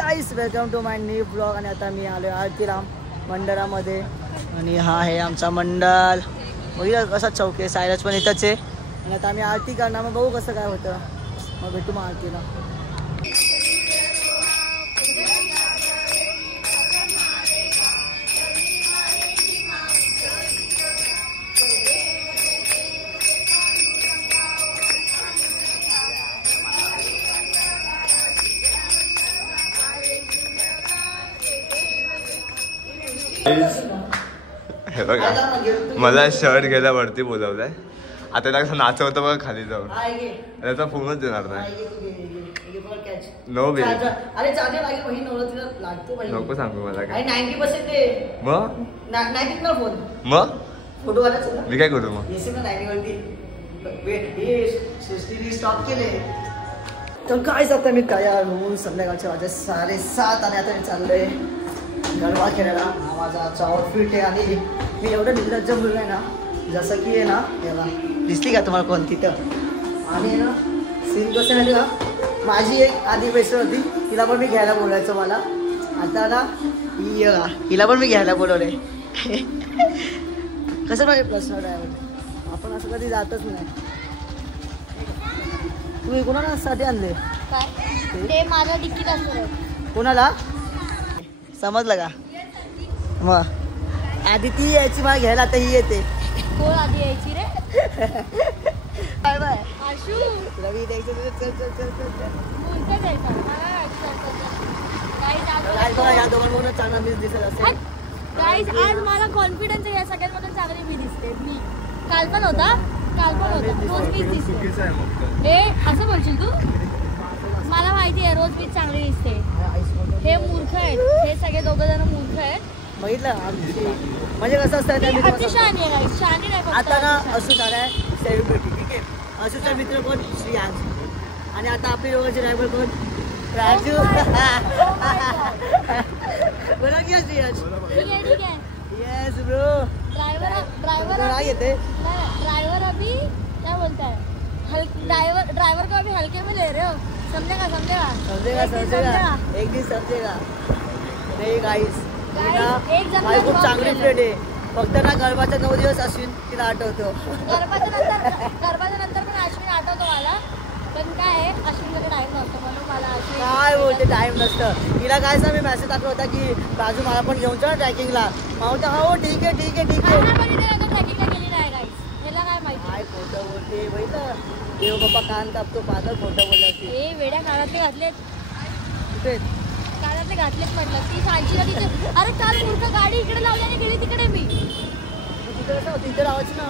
Guys welcome to my new blog. आणि आता मी आलो आरतीराम मंडळामध्ये आणि हा आहे आमचा मंडळ. बघितलं कसा चौक आहे. सायराज पण इथंच आहे. आणि आता आम्ही आरती करणार. मग बघू कसं काय होतं. मग भेटू मग आरतीला. हे बघा मला शर्ट घ्यायला वरती बोलवलंय. आता त्याला नाचवतं बघा खाली जाऊन. त्याचा फोनच देणार नाही. नो बे नको सांगू मला काय. मग मी काय करू मग. तर काय जातं मी तयार होऊन संध्याकाळचे वाजे 7:30 आणि आता मी चाललोय गरबा खेळायला. हा माझा आजचा आउटफिट आहे. आणि मी एवढं निर्लज्ज मुलगा आहे ना. जसं की आहे ना याला दिसली का तुम्हाला कोण तिथं. आणि ना सीन कसं आहे का. माझी एक आधी बेस्ट होती. तिला पण मी घ्यायला बोलायचं मला. आता ना हिला पण मी घ्यायला बोलवलंय. कसं नाही पर्सनल ड्रायव्हर. आपण असं कधी जातच नाही. तुम्ही कोणाला साठी आणले. ते माझ्या डिक्कीत असतो. कोणाला समजलं का. मग आधी ती यायची मला घ्यायला. आता ही येते. कोण आधी यायची रे. बाय बाय आशू रवी द्यायचं. चल चल चल चल चल. कोणतं द्यायचं मला या दोघांकडून चांगला मीच दिसत असेल. गाईज आज मला कॉन्फिडन्स आहे. या सगळ्यांमधून चांगली मी दिसते. मी काल पण होता. रोज मीच दिसते. हे असं बोलशील तू. मला माहिती आहे रोज मीच चांगली दिसते. हे मूर्ख आहेत. हे सगळे दोघं जण मूर्ख आहेत. बघितलं म्हणजे कसं असतं. शहाणी आहे. शहाणी नाही. आता ना असू झालाय सेलिब्रिटी. ठीक आहे. असूचा मित्र कोण श्रीयांश. आणि आता आपली दोघांचे ड्रायव्हर कोण राजू. बरोबर की श्रीयांश. ठीक आहे. Yes bro. ड्रायव्हर येते. ड्रायव्हर अभी क्या बोलता है. ड्राइवर को अभी हल्के में ले रहे हो. समझेगा एक दिन समजेगा. नाही गाईस खूप चांगली फ्रेंड आहे. फक्त ना गरबाचा 9 दिवस अश्विन तिला आठवतो. गरबाच्या नंतर पण अश्विन आठवतो मला. पण काय आहे अश्विनकडे टाइम नसतो म्हणून मला अश्विन काय बोलते टाइम नसतं. तिला काय सांग मी मेसेज टाकला होता की बाजू मला पण घेऊन जा ट्रॅकिंगला. मावता हो ठीक आहे. ट्रॅकिंगला गेली नाही गाईस. ह्याला काय माहिती. काय खोटं बोलते बघितलं. देव बाप्पा कान कापतो. पागल खोटं बोलत. हे वेड्या कानातले घातलेत. कुठे कानातले घातलेत म्हटलं. ती सांगशील तिथे. अरे काल मूर्ख गाडी इकडे लावल्याने गेली तिकडे. मी तिथे राहायचं ना.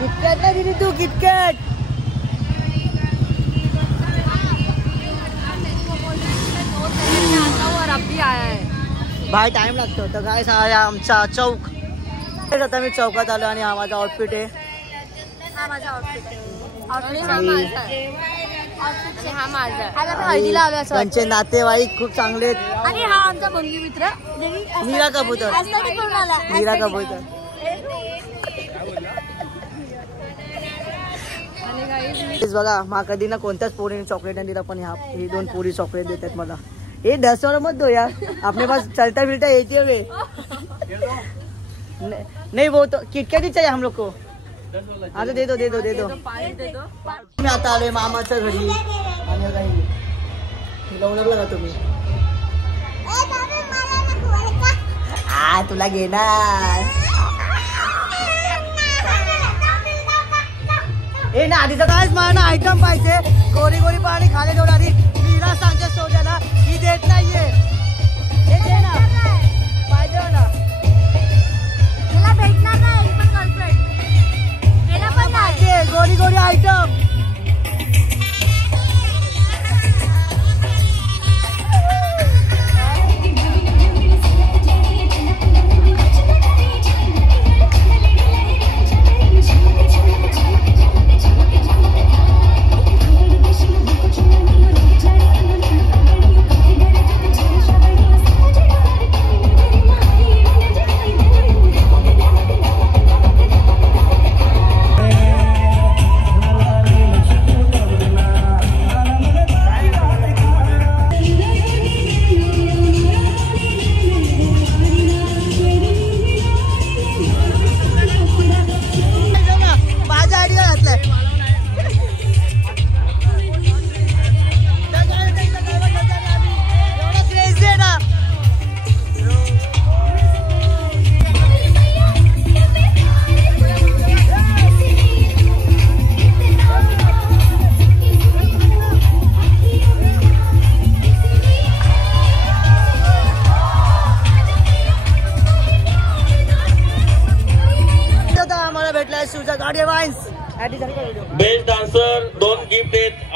किटकॅट नाही दिली तू. किटकॅट बाय टाइम लागतो. तर काय सांगा आमचा चौक. आता मी चौकात आलो आणि हा माझा आउटफिट आहे. हा माझा आउटफिट आहे. हा माझा हळदीला आलो. त्यांचे नातेवाईक खूप चांगले आहेत. आणि हा आमचा भंगी मित्र नीरा कबूतर. नीरा कबूतर. बघा मा कधी ना कोणत्याच पोरीने चॉकलेट नाही दिला. पण ही 2 पोरी चॉकलेट देतात मला. ये 10 वाला मत दो यार. अपने पास चलता फिरता येते हुए नहीं वो तो किटकैट ही चाहिए हम लोग को. हाँ तो दे दो. मी आता आलोय मामाच्या घरी. आणि लवणला का तुम्ही. तुला घेणार. ए ना आधीचं कायच मला ना आयटम पाहिजे. गोरी पाणी खाली ठेवणारी. मीरा सांगते सोजाला ही देत नाहीये. हे दे ना पाहिजे मला. मला भेटणार नाही पण गर्लफ्रेंड. याला पण नाही गोरी आयटम.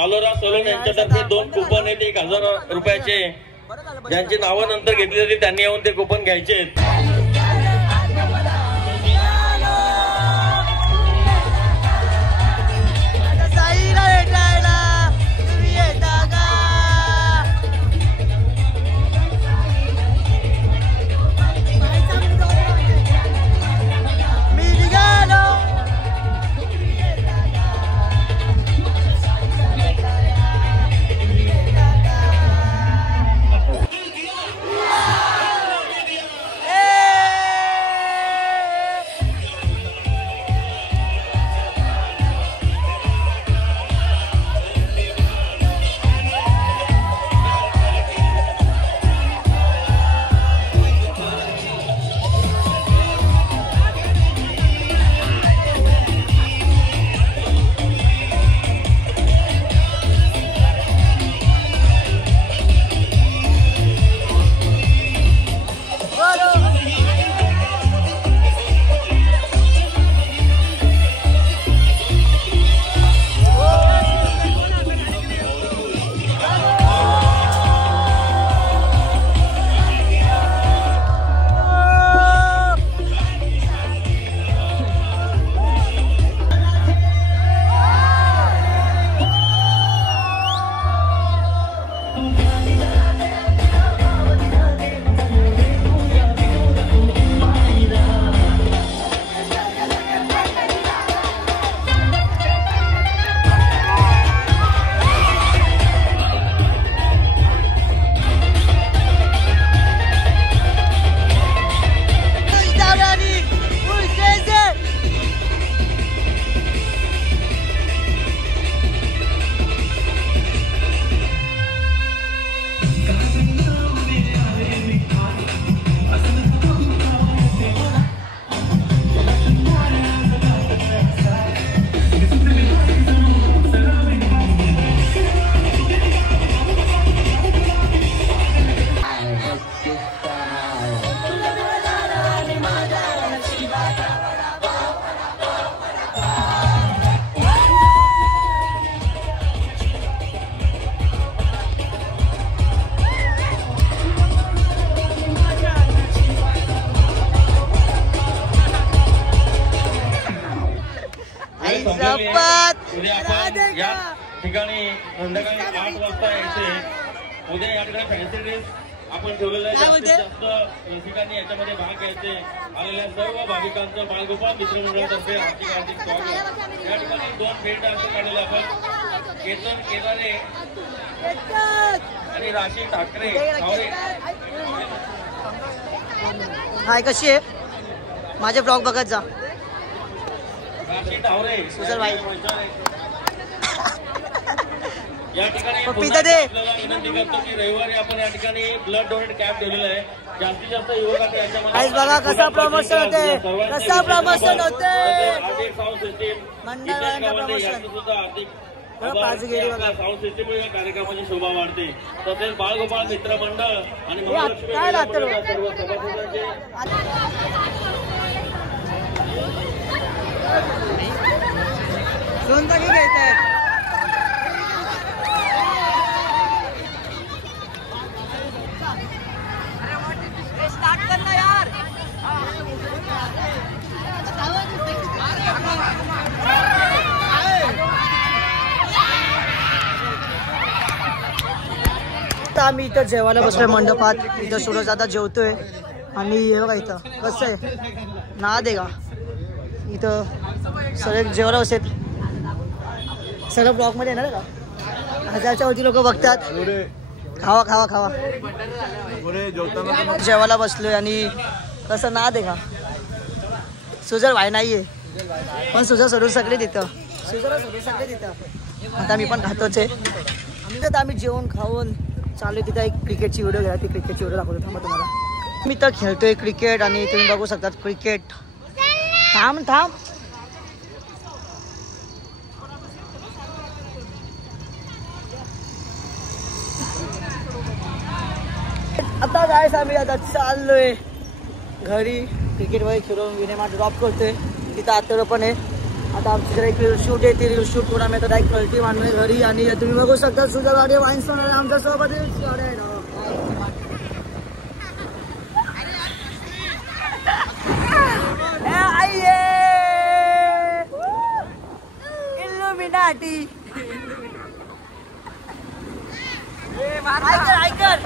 अलोरा सोलन यांच्यातर्फे 2 कुपन आहेत 1000 रुपयाचे. ज्यांची नावं नंतर घेतली जातील त्यांनी येऊन ते कुपन घ्यायचे. उद्या आपण या ठिकाणी संध्याकाळी 8 वाजता यायचे. उद्या या ठिकाणी फॅन्सी ड्रेस आपण ठेवलेला आहे. जास्तीत जास्त ठिकाणी याच्यामध्ये भाग घ्यायचे आलेल्या सर्व भाविकांचं बाळगोपाळ मित्रमंडळातर्फे हार्दिक स्वागत. या ठिकाणी 2 फेर डान्स काढलेले आपण केतन केदारे आणि राशी ठाकरे. हाय, कशी आहे? माझे ब्लॉग बघत जा. राशी ठाकरे सुजल भाई या ठिकाणी पिझ्झा दे. आपल्याला विनंती करतो की रविवारी आपण या ठिकाणी ब्लड डोनेट कॅम्प ठेवलेला आहे. जास्तीत जास्त युवकांनी याच्यामध्ये बघा कसा प्रमोशन होते, कसा प्रमोशन होते. साऊंड सिस्टीम या कार्यक्रमाची शोभा वाढते. तसेच बाळगोपाळ मित्र मंडळ आणि सर्व सभासदांचे आम्ही इथं जेवायला बसलोय मंडपात. इथं सूरज आता जेवतोय आणि हे बघा इथं कसं आहे ना दे का. इथं सगळे जेवायला बसत सगळं ब्लॉक मध्ये येणार का. हजारच्या वरती लोक बघतात. खावा खावा खावा. जेवायला बसलोय आणि कसं ना दे का. सुजल भाई नाहीये पण सुजल सोडून सगळे तिथं. सुजल सोडून सगळे तिथं. आता मी पण खातोच आहे. तिथं आम्ही जेवण खाऊन चालू तिथं एक क्रिकेटची व्हिडिओ घ्या. ती क्रिकेटची व्हिडिओ दाखवतो थांबा तुम्हाला. मी तर खेळतोय क्रिकेट आणि तुम्ही बघू शकता क्रिकेट. थांब थांब. आता काय आम्ही आता चाललोय घरी. क्रिकेट वगैरे खेळून विनेमा ड्रॉप करतोय. तिथं आतडं पण आहे आता आमच्याकडे एक रील शूट आहे, ती रील शूट करून आम्ही आता डायरेक्ट कल्टी मारणार घरी. आणि तुम्ही बघू शकता सुद्धा गाडी वाईन्स्टोन आहे आमच्या सोबत गाड्या आहे ना. इल्युमिनाटी ऐकर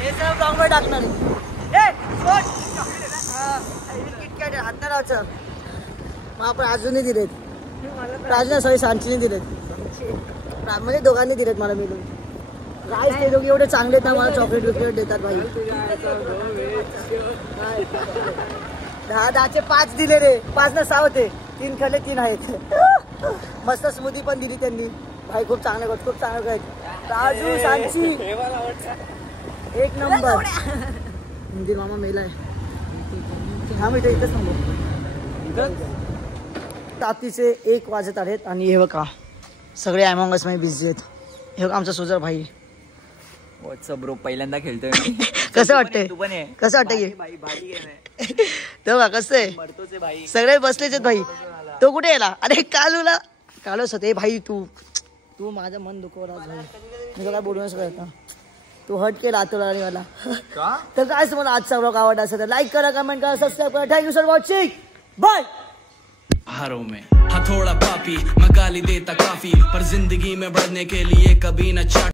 हे सगळं डॉंगर टाकणार किटकॅट हात नाही लावचं. मग आपण अजूनही दिलेत, राजने सॉरी सांचीने दिलेत, म्हणजे दोघांनी दिलेत मला मिळून. राज ते दोघे एवढे चांगले आहेत ना, मला चॉकलेट बिकलेट देतात भाई. 10 चे 5 दिले रे, 5 ना 6 होते, 3 खाल्ले 3 आहेत. मस्त स्मूदी पण दिली त्यांनी भाई, खूप चांगले आहेत, खूप चांगले आहेत. राजू सांची एक नंबर. हिंदी मामा मेलाय. हा मिठा इथंच थांबव. रात्रीचे 1 वाजत आहेत आणि हे बघा सगळे अमॉंग अस मध्ये बिझी आहेत. हे बघा आमचा सुजर भाई. व्हॉट्सअप ब्रो, पहिल्यांदा खेळतोय. कसं वाटतंय? तू पण आहे. कसं वाटतंय? भाई भारी गेम आहे. तेव्हा कसं आहे? मरतोच भाई. सगळे बसलेच आहेत भाई. तो कुठे गेला? अरे कालूला कालच होते भाई. तू माझं मन दुखवला भाई. मी काय बोलू नाही शकत. तू हट केला तुला आणि मला. तर काय तुम्हाला आजचा ब्लॉग आवडला असेल तर लाईक करा, कमेंट करा, सबस्क्राईब करा. Thank you for watching. बाय. हारों में हथौड़ा पापी मैं गाली देता काफी, पर जिंदगी में बढ़ने के लिए कभी न चाट